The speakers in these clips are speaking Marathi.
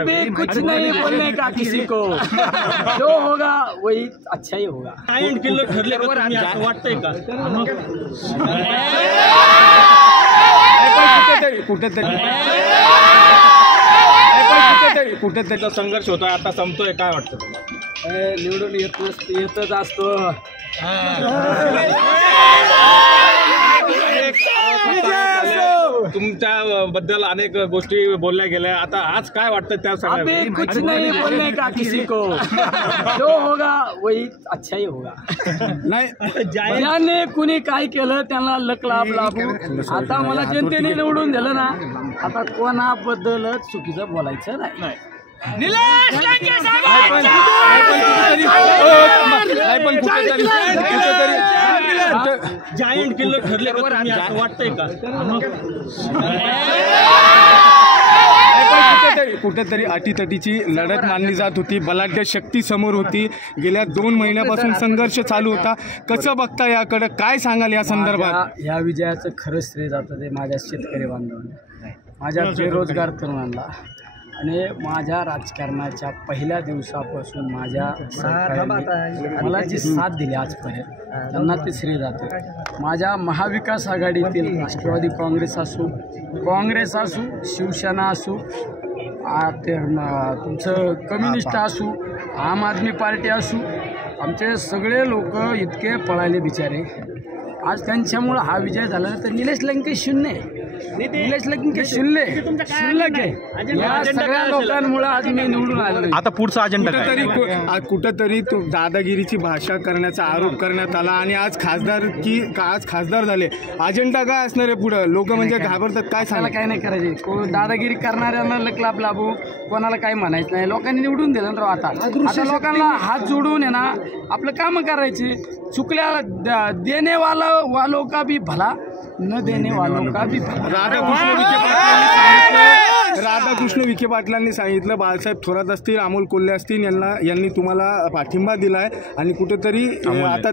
अभी कुछ नहीं बोलने का किसी को, जो होगा वही अच्छा ही होगा। किल्ले ठरल्यावर असं वाटतंय का? कुठेतरी संघर्ष होतोय, आता संपतोय, काय वाटतं तुम्हाला? निवडून येतच असतो। तुमच्या बद्दल अनेक गोष्टी बोलल्या गेल्या, आता आज काय वाटतं त्या सगळ्या? अभी कुछ नहीं बोलने का किसी को, जो होगा वही अच्छा ही होगा। नाही ज्याने कुणी काय केलं त्यांना लक लाभ लाभू। आता मला जनतेने निवडून दिलं ना, आता कोणाबद्दल चुकीचं बोलायचं नाही। जायंट किल्ले ठरल्यावर असं वाटतंय का? कुठेतरी अटीतटीची लढत मानली जात होती, बलाढ्य शक्ती समोर होती, गेल्या 2 महिन्यापासून संघर्ष चालू होता। कसं बघता याकडे, काय सांगाल या संदर्भात? या विजयाचं खरं श्रेय जातं ते माझ्या शेतकरी बांधवांना, माझ्या बेरोजगार तरुणांना आणि माझ्या राजकारणाच्या पहिल्या दिवसापासून माझ्या सरकारने मला जी साथ दिली आजपर्यंत त्यांना ते श्रेय जातं। माझ्या महाविकास आघाडीतील राष्ट्रवादी काँग्रेस असू, शिवसेना असू, तुमचं कम्युनिस्ट असू, आम आदमी पार्टी असू, आमचे सगळे लोक इतके पळाले बिचारे। आज त्यांच्यामुळं हा विजय झाला, तर निलेश लंके शून्य, निलेश लंके शुल्लक आहे। या सगळ्या लोकांमुळे आज मी निवडून आलो। आता पुढचा अजेंडा कुठेतरी दादागिरीची भाषा करण्याचा आरोप करण्यात आला आणि आज खासदार झाले। अजेंडा काय असणार आहे पुढे? लोक म्हणजे घाबरतात, काय सांगा? काय नाही करायचे, दादागिरी करणाऱ्यांना लकलाप लाभू, कोणाला काही म्हणायचं नाही। लोकांनी निवडून दिलं ना आता लोकांना हात जोडून आहे ना आपलं काम करायचे। चुकल्या देने वालों का भी भला, न देने वालों का भी भला। राधाकृष्ण विखे पाटलांनी सांगितलं, बाळासाहेब थोरात असतील, अमोल कोल्हे असतील, यांनी तुम्हाला पाठिंबा दिलाय आणि कुठेतरी आता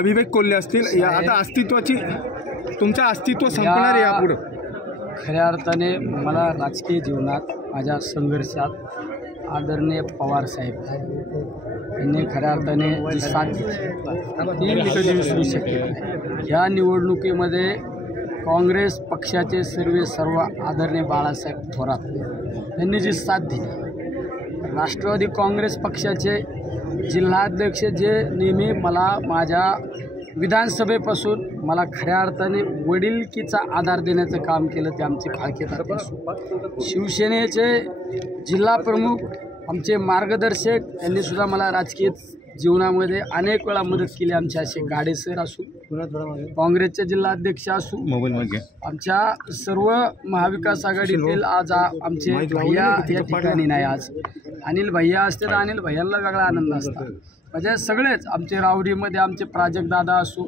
विवेक कोल्हे असतील, आता अस्तित्वाची तुमचं अस्तित्व संपणार आहे यापुढे? खऱ्या अर्थाने मला राजकीय जीवनात माझ्या संघर्षात आदरणीय पवार साहेब यांनी खऱ्या अर्थाने जी साथ दिली ती कधी विसरू शकते। या निवडणुकीमध्ये काँग्रेस पक्षाचे सर्व आदरणीय बाळासाहेब थोरात यांनी जी साथ दिली, राष्ट्रवादी काँग्रेस पक्षाचे जिल्हाध्यक्ष जे नेहमी मला माझ्या विधानसभेपासून मला खऱ्या अर्थाने वडिलकीचा आधार देण्याचं काम केलं ते आमचे फाळके तात्या असू, शिवसेनेचे जिल्हा प्रमुख आमचे मार्गदर्शक यांनीसुद्धा मला राजकीय जीवनामध्ये अनेक वेळा मदत केली, आमचे असे गाडे सर असू, काँग्रेसचे जिल्हाध्यक्ष असू, आमच्या सर्व महाविकास आघाडीतील आज आमचे भैया या ठिकाणी नाही, आज अनिल भैया असते तर अनिल भैयांना वेगळा आनंद असता। म्हणजे सगळेच आमचे रावडीमध्ये आमचे प्राजक्त दादा असू,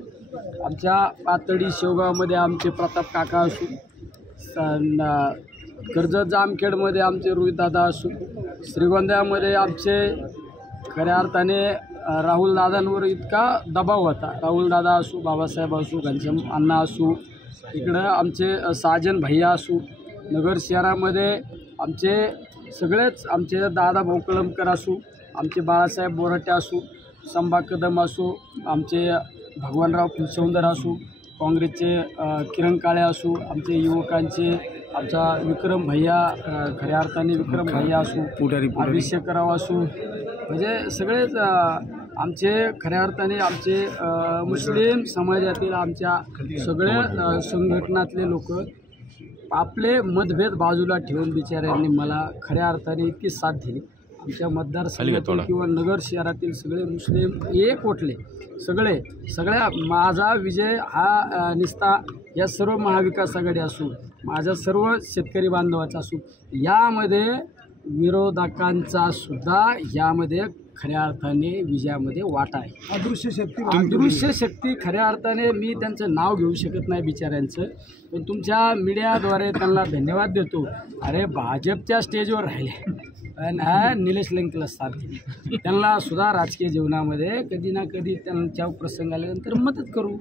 आमच्या पातळी शेवगावमध्ये आमचे प्रताप काका असू, कर्जत जामखेडमध्ये आमचे रोहित दादा असू, श्रीगोंद्यामध्ये आमचे खऱ्या अर्थाने राहुल दादांवर इतका दबाव होता, राहुल दादा असू, बाबासाहेब असू, घनश्याम अण्णा असू, इकडं आमचे साजन भैया असू, नगर शहरामध्ये आमचे सगळेच आमचे दादा भोकळमकर असू, आमचे बाळासाहेब बोराटे असू, संभा कदम असू, आमचे भगवानराव फुलसौंदर असू, काँग्रेसचे किरण काळे असू, आमचे युवकांचे आमचा विक्रम भैया खऱ्या अर्थाने विक्रम भैया असू, अभिषेकराव असू, म्हणजे सगळेच आमचे खऱ्या अर्थाने आमचे मुस्लिम समाजातील आमच्या सगळ्या संघटनातले लोक आपले मतभेद बाजूला ठेवून बिचाऱ्यांनी मला खऱ्या अर्थाने इतकी साथ दिली। आमच्या मतदारसंघातील किंवा नगर शहरातील सगळे मुस्लिम एक वटले, सगळ्या माझा विजय हा निस्ता या सर्व महाविकास आघाडी असू, माझ्या सर्व शेतकरी बांधवाचा असू, यामध्ये विरोधकांचा सुद्धा यामध्ये खऱ्या अर्थाने विजयामध्ये वाटा आहे। अदृश्य शक्ती खऱ्या अर्थाने मी त्यांचं नाव घेऊ शकत नाही बिचाऱ्यांचं, पण तुमच्या मीडियाद्वारे त्यांना धन्यवाद देतो। अरे भाजपच्या स्टेजवर राहिले आणि निलेश लंकेला साथ दिली, त्यांना सुद्धा राजकीय जीवनामध्ये कधी ना कधी त्यांच्या प्रसंग आल्यानंतर मदत करू।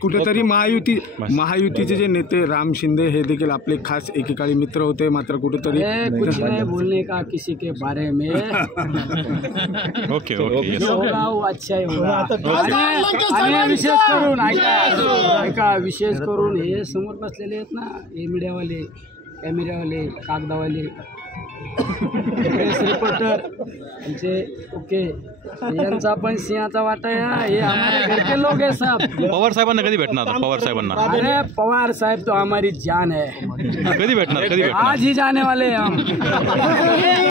कुठेतरी महायुतीचे जे नेते राम शिंदे हे देखील आपले खास एकेकाळी मित्र होते, मात्र कुठेतरी कुछ नहीं बोलने का किसी के बारे में ओके ओके जो होगा वो अच्छा ही होगा. आणि विशेष करून ऐका विशेष करून हे समोर बसलेले आहेत ना, हे मीडियावाले, कॅमेऱ्यावाले, कागदावाले, प्रेस रिपोर्टर यांचे ओके, यांचा पण सिंहाचा वाटा आहे. हे हमारे घर के लोग है साहब. पवार साहेबांना कधी भेटणार आता? पवार साहेबांना अरे पवार साहब तो हमारी जान है. कधी भेटणार? आज ही जाने वाले हैं हम.